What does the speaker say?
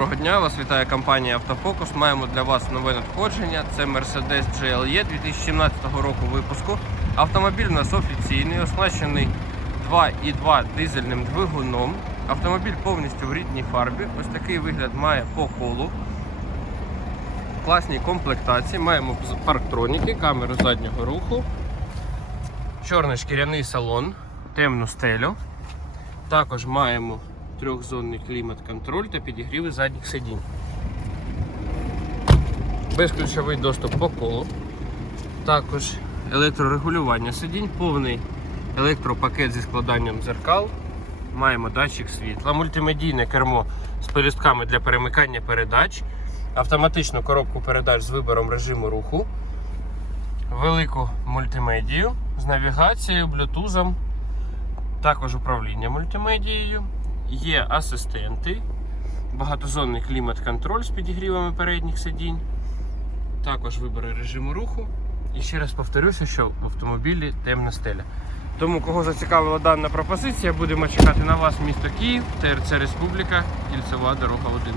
Доброго дня, вас вітає компанія Автофокус. Маємо для вас нове надходження. Це Mercedes GLE 2017 року випуску. Автомобіль у нас офіційний, оснащений 2,2 дизельним двигуном. Автомобіль повністю в рідній фарбі. Ось такий вигляд має по колу. Класні комплектації. Маємо парктроніки, камеру заднього руху, чорний шкіряний салон, темну стелю. Також маємо трьохзонний клімат-контроль та підігріви задніх сидінь. Безключовий доступ по колу. Також електрорегулювання сидінь, повний електропакет зі складанням дзеркал. Маємо датчик світла, мультимедійне кермо з пелюстками для перемикання передач, автоматичну коробку передач з вибором режиму руху, велику мультимедію з навігацією, блютузом, також управління мультимедією. Є асистенти, багатозонний клімат-контроль з підігрівами передніх сидінь, також вибори режиму руху. І ще раз повторюся, що в автомобілі темна стеля. Тому, кого зацікавила дана пропозиція, будемо чекати на вас місто Київ, ТРЦ Республіка, Кільцева дорога 1.